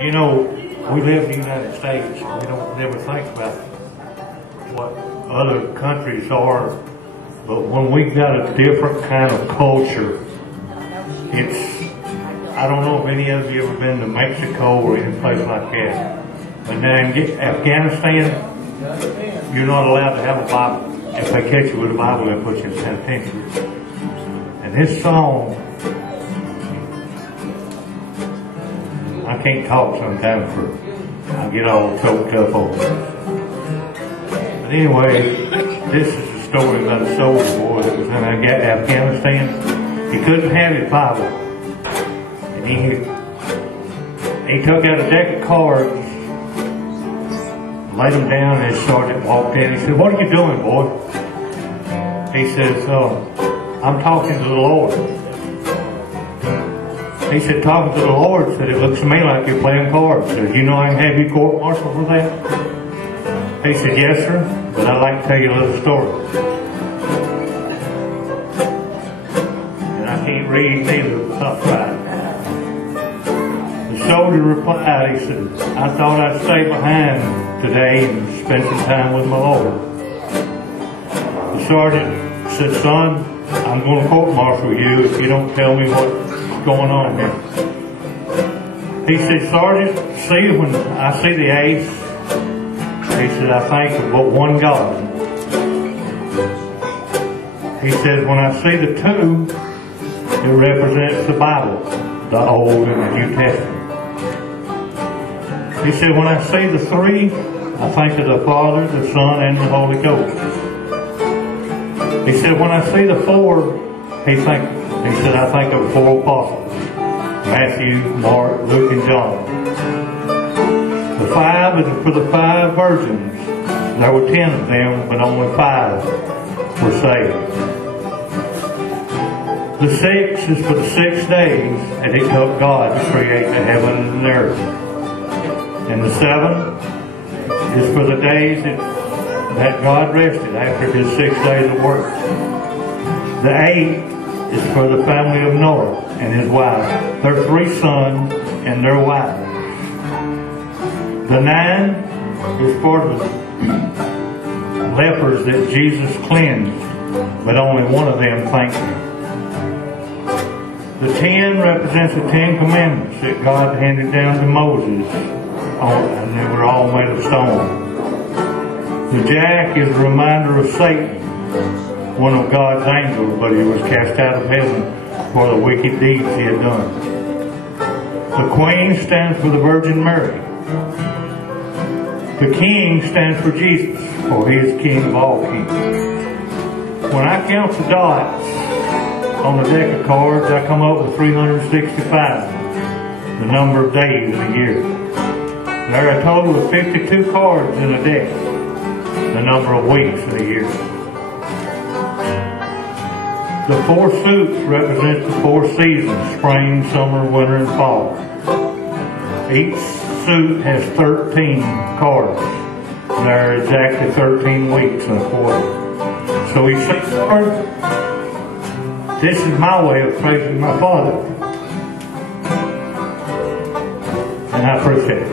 You know, we live in the United States. We don't never think about what other countries are. But when we've got a different kind of culture, I don't know if any of you ever been to Mexico or any place like that. But now in Afghanistan, you're not allowed to have a Bible. If they catch you with a Bible, they'll put you in penitentiary. And this song, I can't talk sometimes I get all choked up over it. But anyway, this is a story about a soldier boy that was in Afghanistan. He couldn't have his Bible. And he took out a deck of cards, laid them down, and his sergeant walked in. He said, "What are you doing, boy?" He says, "I'm talking to the Lord." He said, "Talking to the Lord?" Said, "It looks to me like you're playing cards." Said, "You know I can have you court-martialed for that?" He said, "Yes, sir, but I'd like to tell you a little story." And I can't read neither, it's not right. The soldier replied, he said, "I thought I'd stay behind today and spend some time with my Lord." The sergeant said, "Son, I'm going to court-martial you if you don't tell me what's going on here." He said, "Sergeant, see, when I see the ace," he said, "I think of but one God." He said, "When I see the two, it represents the Bible, the Old and the New Testament." He said, "When I see the three, I think of the Father, the Son, and the Holy Ghost." He said, "When I see the four, he said, I think of four apostles, Matthew, Mark, Luke, and John. The five is for the five virgins. There were 10 of them, but only 5 were saved. The 6 is for the 6 days, and it took God to create the heaven and the earth. And the 7 is for the days that God rested after his 6 days of work. The 8 is for the family of Noah and his wife, their 3 sons and their wives. The 9 is for the lepers that Jesus cleansed, but only one of them thanked him. The 10 represents the 10 commandments that God handed down to Moses, and they were all made of stone. The jack is a reminder of Satan, one of God's angels, but he was cast out of heaven for the wicked deeds he had done. The queen stands for the Virgin Mary. The king stands for Jesus, for he is king of all kings. When I count the dots on the deck of cards, I come up with 365, the number of days in a year. There are a total of 52 cards in a deck, the number of weeks in a year. The 4 suits represent the 4 seasons, spring, summer, winter, and fall. Each suit has 13 cards. There are exactly 13 weeks in a quarter. So each card, this is my way of praising my Father. And I appreciate it.